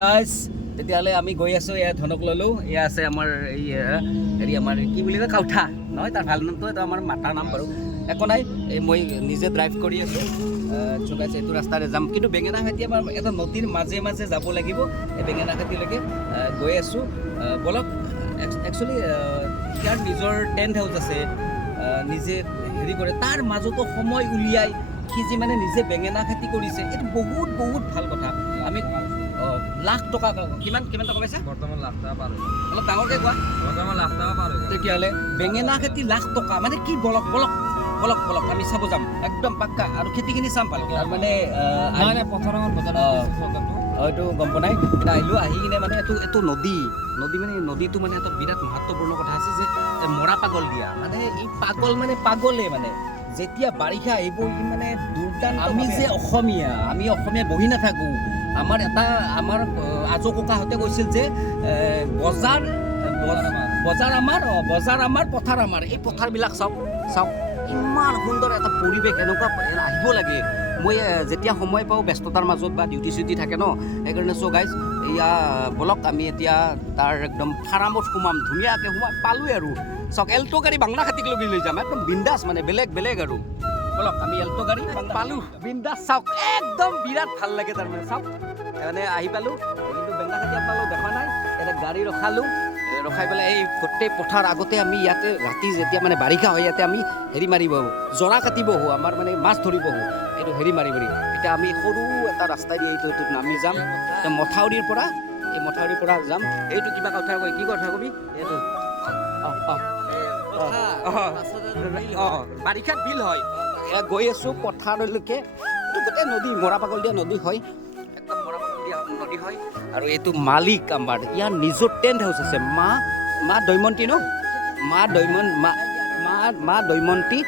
Guys তেতিয়াহ'লে আমি গৈ আছোঁ এয়া ধনক ল'লোঁ এয়া আছে আমাৰ এই হেৰি আমাৰ কি বুলি কয় কাউঠা নহয় তাৰ ভাল নামটো এইটো আমাৰ মাতাৰ নাম বাৰু একো নাই এই মই নিজে ড্ৰাইভ কৰি আছোঁ গাইজ এইটো ৰাস্তাৰে যাম কিন্তু বেঙেনাখাটি আমাৰ এটা নদীৰ মাজে মাজে যাব লাগিব এই বেঙেনাখাটিলৈকে গৈ আছোঁ বলক একচুৱেলি ইয়াৰ নিজৰ টেণ্ট হাউচ আছে নিজে হেৰি কৰে তাৰ মাজতো সময় উলিয়াই সি যি মানে নিজে বেঙেনা খেতি কৰিছে এইটো বহুত বহুত ভাল কথা আমি লাখ টকা কিমান টকা পাইছা বৰ্তমান লাখ টকা পাৰ হৈ অলপ ডাঙৰকৈ কোৱা বৰ্তমান লাখ টকা পাৰ হৈ তেতিয়াহ'লে বেঙেনা খেতি লাখ টকা মানে কি বলক বলক বলক বলক আমি চাব যাম একদম পাক্কা আৰু খেতিখিনি চাম ভালকৈ আৰু মানে পথাৰৰ হয়তো গম পোৱা নাই এতিয়া আহিলোঁ আহি কিনে মানে এইটো নদী মানে নদীটো মানে এটা বিৰাট মহত্বপূৰ্ণ কথা আছে যে মৰা পাগল দিয়া মানে এই পাগল মানে পাগলে মানে যেতিয়া বাৰিষা আহিব ই মানে দুৰ্দান্ত আমি যে আমি অসমীয়া বহি নাথাকোঁ আমাৰ আজো ককাহঁতে কৈছিল যে বজাৰ আমাৰ পথাৰ আমাৰ এই পথাৰবিলাক চাওক ইমান সুন্দৰ এটা পৰিৱেশ এনেকুৱা আহিব লাগে মই যেতিয়া সময় পাওঁ ব্যস্ততাৰ মাজত বা ডিউটি চিউটি থাকে ন সেইকাৰণে চ' গাইজ এয়া বলক আমি এতিয়া তাৰ একদম ফাৰ্মত সোমাম ধুনীয়াকৈ পালোঁৱে আৰু চাওক এল্টো গাড়ী বাংলাখাটিক লৈ যাম একদম বিন্দাছ মানে বেলেগ আৰু বলক আমি এল্টো গাড়ী পালোঁ বিন্দাছ চাওক একদম বিৰাট ভাল লাগে তাৰমানে চাওক মানে আহি পালোঁ কিন্তু বেঙেনাখাটি আপোনালোক দেখা নাই এটা গাড়ী ৰখাই পেলাই এই গোটেই পথাৰ আগতে আমি ইয়াতে ৰাতি যেতিয়া মানে বাৰিষা হয় ইয়াতে আমি হেৰি মাৰিব আহোঁ জৰা কাটিব আহোঁ আমাৰ মানে মাছ ধৰিব আহোঁ এইটো হেৰি মাৰি এতিয়া আমি সৰু এটা ৰাস্তাই দি এইটোত নামি যাম এতিয়া মথাউৰিৰ পৰা যাম এইটো কিবা কথা কয় কি কথা কবি এইটো বাৰিষাত বিল হয় এয়া গৈ আছোঁ পথাৰলৈকে এইটো গোটেই নদী মৰা পাগল দিয়া নদী হয় একদম মৰা পাগল দিয়া নদী হয় আৰু এইটো মালিক আমাৰ ইয়াৰ নিজৰ টেণ্ট হাউচ আছে মা দৈমন্তী ন মা দৈমন্তী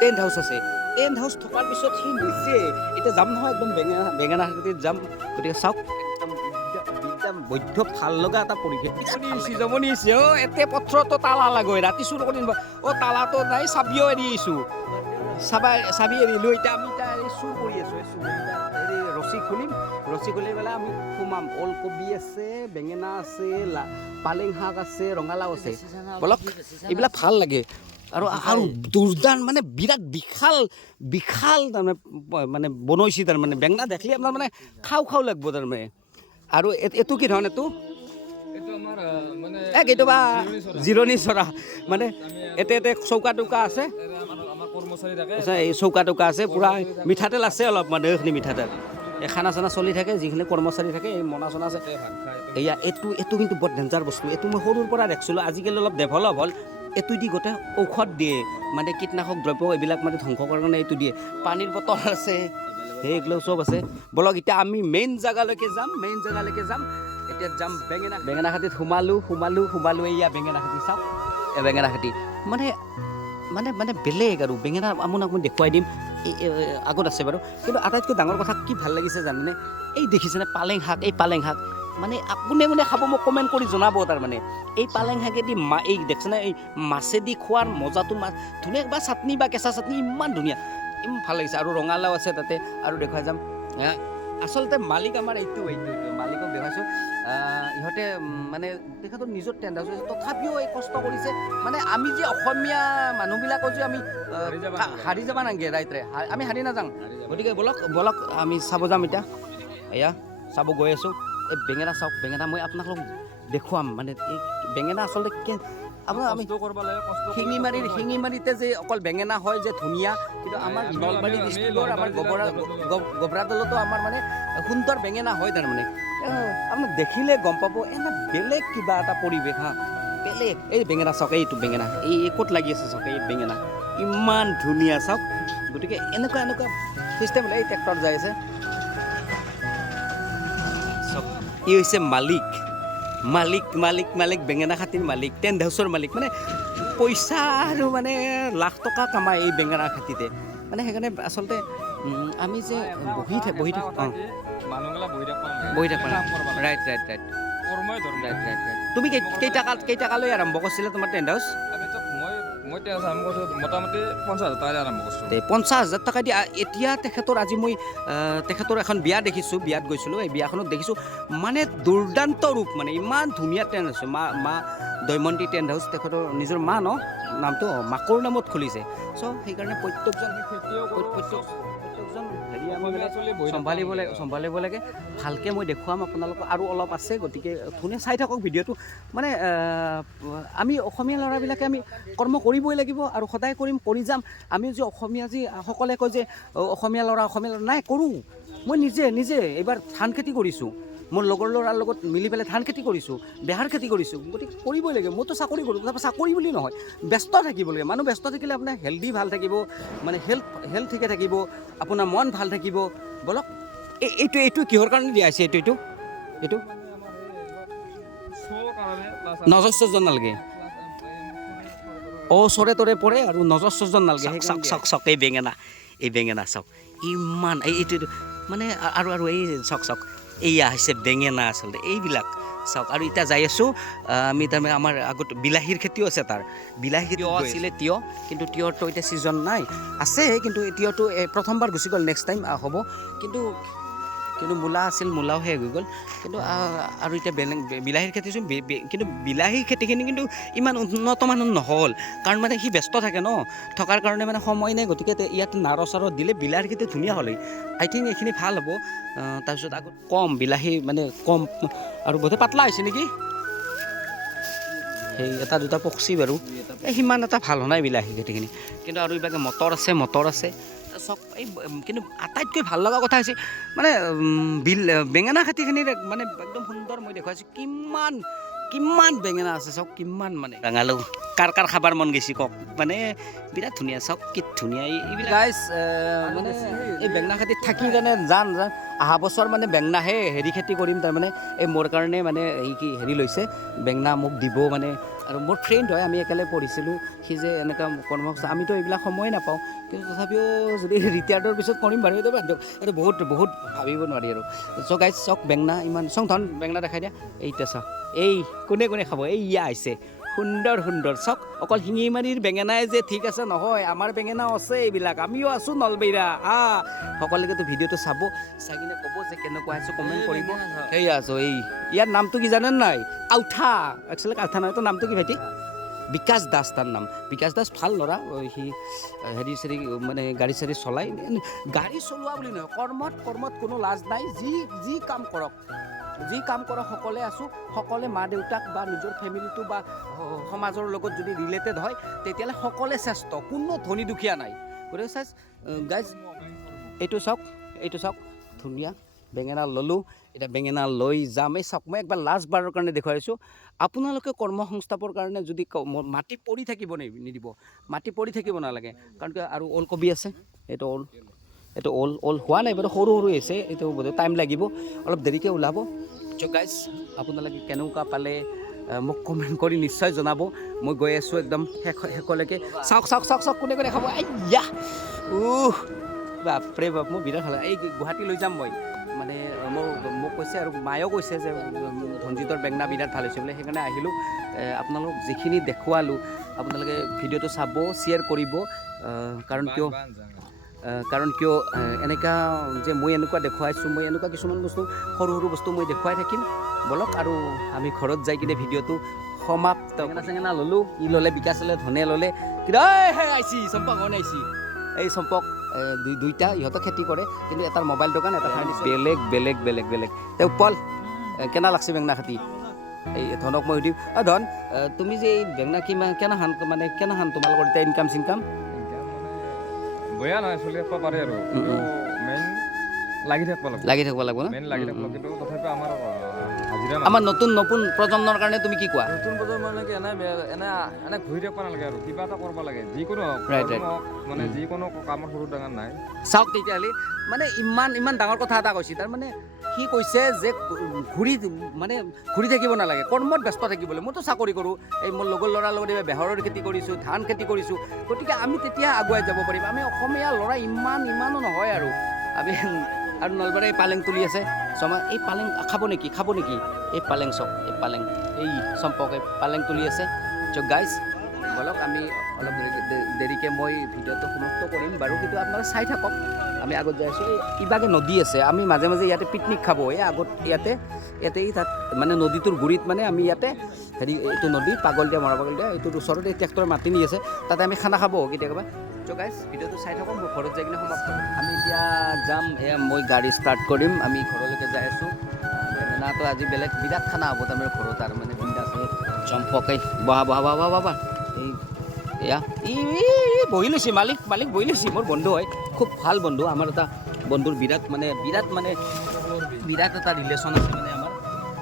টেণ্ট হাউচ আছে টেণ্ট হাউচ থকাৰ পিছত সি নিজে এতিয়া যাম নহয় একদম বেঙেনাখাটিত যাম গতিকে চাওক একদম বৈধ ভাল লগা এটা পৰিৱেশ জমনি হৈছে এতে পথৰতো তালা লাগৈ ৰাতি চুৰ কৰি তালাটো নাই চাবিও এৰি আহিছোঁ চাবি এৰিলোঁ এতিয়া আমি চুৰ কৰি আছোঁ ৰছী খুলি পেলাই আমি সোমাম ওলকবি আছে বেঙেনা আছে পালেং শাক আছে ৰঙালাও আছে বলক এইবিলাক ভাল লাগে আৰু দুৰ্দান্ত মানে বিৰাট বিশাল তাৰমানে মানে বনৈছে তাৰমানে বেঙেনা দেখিলে আপোনাৰ মানে খাওঁ লাগব তাৰমানে আৰু এইটো কি ধৰণ এইটো কেতিয়াবা জিৰণি চৰা মানে এতে চৌকা টৌকা আছে এই চৌকা টৌকা আছে পূৰা মিঠাতেল আছে অলপ মানে এইখিনি মিঠাতেল এই খানা চানা চলি থাকে যিখিনি কৰ্মচাৰী থাকে এই মনা চনা আছে এয়া এইটো কিন্তু বৰ ডেঞ্জাৰ বস্তু এইটো মই সৰুৰ পৰা দেখিছিলোঁ আজিকালি অলপ ডেভেলপ হ'ল এইটো দি গোটেই ঔষধ দিয়ে মানে কীটনাশক দ্ৰব্য এইবিলাক মানে ধ্বংস কৰাৰ কাৰণে এইটো দিয়ে পানীৰ বটল আছে সেইগুলো চব আছে বলক এতিয়া আমি মেইন জেগালৈকে যাম এতিয়া যাম বেঙেনাখাটিত সোমালোঁ এয়া বেঙেনাখাটি চাওক এই বেঙেনাখাটি মানে বেলেগ আৰু বেঙেনা আপোনাক মই দেখুৱাই দিম আগত আছে বাৰু কিন্তু আটাইতকৈ ডাঙৰ কথা কি ভাল লাগিছে জানেনে এই দেখিছেনে পালেং শাক মানে কোনে খাব মোক কমেণ্ট কৰি জনাব তাৰমানে এই পালেং শাকেদি এই দেখিছেনে এই মাছেদি খোৱাৰ মজাটো ধুনীয়া বা চাটনি বা কেঁচা চাটনি ইমান ধুনীয়া ইমান ভাল লাগিছে আৰু ৰঙালাও আছে তাতে আৰু দেখুৱাই যাম আচলতে মালিক আমাৰ এইটো মালিকক দেখাইছোঁ ইহঁতে মানে তেখেতৰ নিজৰ টেণ্ট হাউচ আছে তথাপিও এই কষ্ট কৰিছে মানে আমি যে অসমীয়া মানুহবিলাকৰ যে আমি হাৰি যাব নালাগে ৰাইটৰে আমি হাৰি নাযাওঁ গতিকে বলক আমি চাব যাম এতিয়া এয়া চাব গৈ আছোঁ এই বেঙেনা চাওক বেঙেনা মই আপোনালোকক দেখুৱাম মানে এই বেঙেনা আচলতে আমি শিঙিমাৰিতে যে অকল বেঙেনা হয় যে ধুনীয়া কিন্তু আমাৰ নলবাৰী ডিষ্ট্ৰিক্টৰ আমাৰ গবৰাদলতো আমাৰ মানে সুন্দৰ বেঙেনা হয় তাৰমানে আপোনাক দেখিলে গম পাব এনে বেলেগ কিবা এটা পৰিৱেশ বেলেগ এই বেঙেনা চাওক এইটো বেঙেনা এই ক'ত লাগি আছে চাওক এই বেঙেনা ইমান ধুনীয়া চাওক গতিকে এনেকুৱা চিষ্টেম এই ট্ৰেক্টৰ যাই আছে চাওক ই হৈছে মালিক বেঙেনাখাটিৰ মালিক টেণ্ট হাউচৰ মালিক মানে পইচা আৰু মানে লাখ টকা কামায় এই বেঙেনাখাটিতে মানে সেইকাৰণে আচলতে আমি যে বহি থাকোঁ ৰাইট তুমি কেইটাকালৈ আৰম্ভ কৰিছিলা তোমাৰ টেণ্ট হাউচ মই এতিয়া আৰম্ভ কৰিছোঁ মোটামুটি 50,000 টকাৰে আৰম্ভ কৰিছোঁ 50,000 টকা দি এতিয়া তেখেতৰ আজি মই তেখেতৰ এখন বিয়া দেখিছোঁ বিয়াত গৈছিলোঁ এই বিয়াখনত দেখিছোঁ মানে দুৰ্দান্ত ৰূপ মানে ইমান ধুনীয়া টেণ্ট আছে মা দৈমন্তী টেণ্ট হাউচ তেখেতৰ নিজৰ মা ন নামটো মাকৰ নামত খুলিছে চ' সেইকাৰণে প্ৰত্যেকজন হেৰি আমি মানে চম্ভালিব লাগে ভালকৈ মই দেখুৱাম আপোনালোকক আৰু অলপ আছে গতিকে ধুনীয়া চাই থাকক ভিডিঅ'টো মানে আমি অসমীয়া ল'ৰাবিলাকে আমি কৰ্ম কৰিবই লাগিব আৰু সদায় কৰি যাম আমি যে অসমীয়া যি সকলে কয় যে অসমীয়া ল'ৰা নাই কৰোঁ মই নিজে এইবাৰ ধান খেতি কৰিছোঁ মোৰ লগৰ ল'ৰাৰ লগত মিলি পেলাই ধান খেতি কৰিছোঁ বেহাৰ খেতি কৰিছোঁ গতিকে কৰিবই লাগে মইতো চাকৰি কৰোঁ তথাপি চাকৰি বুলি নহয় ব্যস্ত থাকিব লাগে মানুহ ব্যস্ত থাকিলে আপোনাৰ হেল্ডি ভাল থাকিব মানে হেল্থ ঠিকে থাকিব আপোনাৰ মন ভাল থাকিব বলক এইটো কিহৰ কাৰণে দিয়া আছে এইটো নজৰ চজৰ নালাগে চৰে তৰে পৰে আৰু নজৰ চজৰ নালাগে চক এই বেঙেনা চাওক ইমান এইটো মানে আৰু এই চক এয়া হৈছে বেঙেনা আচলতে এইবিলাক চাওক আৰু এতিয়া যাই আছোঁ আমি তাৰমানে আমাৰ আগত বিলাহীৰ খেতিও আছে তাৰ বিলাহী খেতিও আছিলে তিয়হ কিন্তু তিয়হটো এতিয়া ছিজন নাই আছে কিন্তু তিয়হটো প্ৰথমবাৰ গুচি গ'ল নেক্সট টাইম হ'ব কিন্তু মূলা আছিল মূলাও শেষ হৈ গ'ল কিন্তু আৰু এতিয়া বিলাহীৰ খেতি কিন্তু বিলাহী খেতিখিনি কিন্তু ইমান উন্নত মানৰ নহ'ল কাৰণ মানে সি ব্যস্ত থাকে ন থকাৰ কাৰণে মানে সময় নাই গতিকে ইয়াত নাৰ চাৰত দিলে বিলাহীৰ খেতি ধুনীয়া হ'লে আই থিংক এইখিনি ভাল হ'ব তাৰপিছত আগত কম বিলাহী মানে কম আৰু বোধহয় পাতলা হৈছে নেকি সেই এটা দুটা পকছি বাৰু সিমান এটা ভাল হোৱা নাই বিলাহী খেতিখিনি কিন্তু আৰু এইভাগে মটৰ আছে চব এই কিন্তু আটাইতকৈ ভাল লগা কথা হৈছে মানে বেঙেনা খেতিখিনিৰ মানে একদম সুন্দৰ মই দেখুৱাইছোঁ কিমান বেঙেনা আছে চাওক কিমান মানে ৰঙালু কাৰ খাবাৰ মন গৈছে কওক মানে বিৰাট ধুনীয়া চাওক কি ধুনীয়া এইবিলাক গাইজ মানে এই বেঙেনা খেতিত থাকি কাৰণে যান অহা বছৰ মানে বেঙেনাহে হেৰি খেতি কৰিম তাৰমানে এই মোৰ কাৰণে মানে হেৰি লৈছে বেঙেনা মোক দিব মানে আৰু মোৰ ফ্ৰেণ্ড হয় আমি একেলগে পঢ়িছিলোঁ সি যে এনেকুৱা কৰ্মসংস্থান আমিতো এইবিলাক সময় নাপাওঁ কিন্তু তথাপিও যদি ৰিটায়াৰ্ডৰ পিছত কৰিম বাৰু এইটো বহুত ভাবিব নোৱাৰি আৰু চ' গাইজ চাওক বেঙেনা ইমান চাওক ধন বেঙেনা দেখাই দিয়া এইটা চাওক এই কোনে খাব ইয়া আহিছে সুন্দৰ চাওক অকল শিঙিমাৰীৰ বেঙেনাই যে ঠিক আছে নহয় আমাৰ বেঙেনাও আছে এইবিলাক আমিও আছোঁ নলবেইৰা সকলোকেতো ভিডিঅ'টো চাব চাই কিনে ক'ব যে কেনেকুৱা আছে কমেণ্ট কৰিব সেয়া আছোঁ ইয়াৰ নামটো কি জানে নাই কাউঠা একচুৱেলি কাউঠা নহয় তোৰ নামটো কি ভাইটি বিকাশ দাস তাৰ নাম বিকাশ দাস ভাল ল'ৰা সি হেৰি মানে গাড়ী চাড়ী চলাই গাড়ী চলোৱা বুলি নহয় কৰ্মত কোনো লাজ নাই যি কাম কৰক সকলোৱে আছোঁ সকলোৱে মা দেউতাক বা নিজৰ ফেমিলিটো বা সমাজৰ লগত যদি ৰিলেটেড হয় তেতিয়াহ'লে সকলোৱে শ্ৰেষ্ঠ কোনো ধনী দুখীয়া নাই গতিকে চাই গাইজ এইটো চাওক ধুনীয়া বেঙেনা ল'লোঁ এতিয়া বেঙেনা লৈ যাম এই চাওক মই একবাৰ লাষ্ট বাৰৰ কাৰণে দেখুৱাইছোঁ আপোনালোকে কৰ্মসংস্থাপৰ কাৰণে যদি মাটি পৰি থাকিব নিদিব মাটি পৰি থাকিব নালাগে কাৰণ কি আৰু ওলকবি আছে এইটো ওল হোৱা নাই বাৰু সৰু হৈছে এইটো বোধহয় টাইম লাগিব অলপ দেৰিকৈ ওলাব চ' গাইজ আপোনালোকে কেনেকুৱা পালে মোক কমেণ্ট কৰি নিশ্চয় জনাব মই গৈ আছোঁ একদম শেষলৈকে চাওক কোনে খাব আইয়া বাপৰে বাপ মোৰ বিৰাট ভাল এই গুৱাহাটী লৈ যাম মই মানে মোক কৈছে আৰু মায়েও কৈছে যে ধনজিতৰ বেঙেনা বিৰাট ভাল হৈছে বোলে সেইকাৰণে আহিলোঁ আপোনালোক যিখিনি দেখুৱালোঁ আপোনালোকে ভিডিঅ'টো চাব শ্বেয়াৰ কৰিব কাৰণ কিয় এনেকুৱা যে মই এনেকুৱা দেখুৱাইছোঁ মই এনেকুৱা কিছুমান বস্তু সৰু বস্তু মই দেখুৱাই থাকিম বলক আৰু আমি ঘৰত যাই কিনে ভিডিঅ'টো সমাপ্ত বেঙেনা ল'লোঁ ল'লে বিকাশ ল'লে ধনে ল'লে কিন্তু আহিছি চম্পক আহিছি এই চম্পক দুইটা ইহঁতক খেতি কৰে কিন্তু এটাৰ মোবাইল দোকান এটা বেলেগ তেওঁ পল কেনা লাগছে বেঙেনা খেতি এই ধনক মই সুধিম ধন তুমি যে এই বেঙেনা কেনা হান তোমালোকৰ এতিয়া ইনকাম চিনকাম বেয়া নহয় চলি থাকিব পাৰে আৰু মেইন লাগি থাকিব লাগিব কিন্তু তথাপিও আমাৰ নতুন প্ৰজন্মৰ কাৰণে তুমি কি কোৱা নতুন প্ৰজন্মলৈকে এনে ঘূৰি থাকিব নালাগে আৰু কিবা এটা কৰিব লাগে যিকোনো মানে যিকোনো কামৰ সৰু ডাঙৰ নাই চাওক তেতিয়াহ'লে মানে ইমান ডাঙৰ কথা এটা কৈছে তাৰমানে সি কৈছে যে ঘূৰি থাকিব নালাগে কৰ্মত ব্যস্ত থাকিবলৈ মইতো চাকৰি কৰোঁ এই মোৰ লগৰ ল'ৰাৰ লগত এইবাৰ বেহৰৰ খেতি কৰিছোঁ ধান খেতি কৰিছোঁ গতিকে আমি তেতিয়া আগুৱাই যাব পাৰিম আমি অসমীয়া ল'ৰা ইমানো নহয় আৰু আমি আৰু নলবাৰী এই পালেং তুলি আছে চমা এই পালেং খাব নেকি এই পালেং চাওক এই চম্পক এই পালেং তুলি আছে চ' গাইজ বলক আমি অলপ দেৰিকৈ মই ভিডিঅ'টো সমাপ্ত কৰিম বাৰু, কিন্তু আপোনালোকে চাই থাকক। আমি আগত যাই আছোঁ, ইবাগে নদী আছে, আমি মাজে মাজে ইয়াতে পিকনিক খাব। এই আগত ইয়াতে তাত মানে নদীটোৰ গুৰিত মানে আমি ইয়াতে হেৰি এইটো নদী পাগল দিয়া মৰা পাগল দিয়া এইটোৰ ওচৰতে ট্ৰেক্টৰ মাতি নি আছে, তাতে আমি খানা খাব কেতিয়াবা। চ' গাইজ ভিডিঅ'টো চাই থাকক, মই ঘৰত যাই কিনে সমাপ্ত কৰিম। আমি এতিয়া যাম, এয়া মই গাড়ী ষ্টাৰ্ট কৰিম, আমি ঘৰলৈকে যাই আছোঁ। বেঙেনাটো আজি বেলেগ বিৰাট খানা হ'ব তাৰমানে ঘৰত, আৰু মানে বিন্দাছ চম্পকে বহা এই এয়া ই বহি লৈছে, মালিক বহি লৈছে, মোৰ বন্ধু হয়, খুব ভাল বন্ধু। আমাৰ এটা বন্ধুৰ বিৰাট এটা ৰিলেশ্যন আছে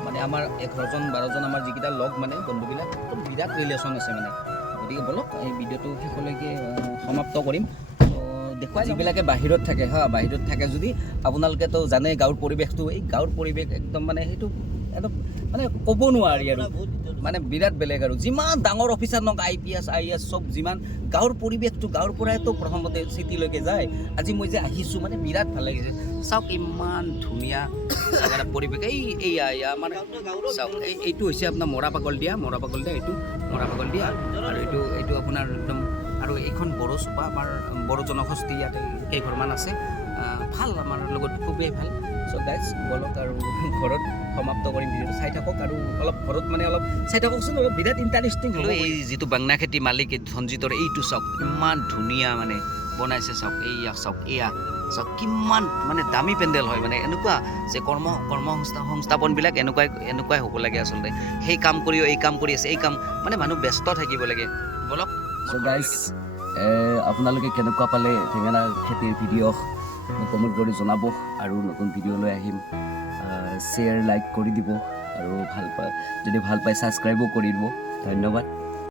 মানে আমাৰ 11জন 12জন আমাৰ যিকেইটা লগ মানে বন্ধুবিলাক একদম বিৰাট ৰিলেশ্যন আছে মানে। গতিকে বলক এই ভিডিঅ'টো শেষলৈকে সমাপ্ত কৰিম। দেখুৱাই যিবিলাকে বাহিৰত থাকে বাহিৰত থাকে যদি আপোনালোকেতো জানে গাঁৱৰ পৰিৱেশটো, এই গাঁৱৰ পৰিৱেশ একদম মানে সেইটো একদম মানে ক'ব নোৱাৰি আৰু মানে বিৰাট বেলেগ। আৰু যিমান ডাঙৰ অফিচাৰ নহওক IPS IAS চব যিমান গাঁৱৰ পৰিৱেশটো, গাঁৱৰ পৰাইতো প্ৰথমতে চিটিলৈকে যায়। আজি মই যে আহিছোঁ মানে বিৰাট ভাল লাগিছে। চাওক ইমান ধুনীয়া এটা পৰিৱেশ। এয়া মানে চাওক এইটো হৈছে আপোনাৰ মৰা পাগল দিয়া এইটো মৰা পাগল দিয়া, আৰু এইটো আপোনাৰ একদম, আৰু এইখন বড়ো চোপা, আমাৰ বড়ো জনগোষ্ঠী ইয়াতে কেইঘৰমান আছে, ভাল আমাৰ লগত খুবেই ভাল। চ' গাইজ বলক আৰু ঘৰত সমাপ্ত কৰিম, ভিডিঅ'টো চাই থাকক, আৰু অলপ ঘৰত মানে অলপ চাই থাককচোন, অলপ বিৰাট ইণ্টাৰেষ্টিং হ'ব। এই যিটো বাংনা খেতি মালিক ধনজিতৰ এইটো চাওক ইমান ধুনীয়া মানে বনাইছে, চাওক এয়া চাওক কিমান মানে দামী পেণ্ডেল হয়, মানে এনেকুৱা যে সংস্থাপনবিলাক এনেকুৱাই হ'ব লাগে আচলতে। সেই কাম কৰিও এই কাম কৰি আছে, এই কাম মানে মানুহ ব্যস্ত থাকিব লাগে। বলক চ' গাইজ আপোনালোকে কেনেকুৱা পালে বেঙেনা খেতিৰ ভিডিঅ' মোক কমেণ্ট কৰি জনাব, আৰু নতুন ভিডিঅ' লৈ আহিম। শ্বেয়াৰ লাইক কৰি দিব, আৰু যদি ভাল পায় ছাবস্ক্ৰাইবো কৰি দিব। ধন্যবাদ।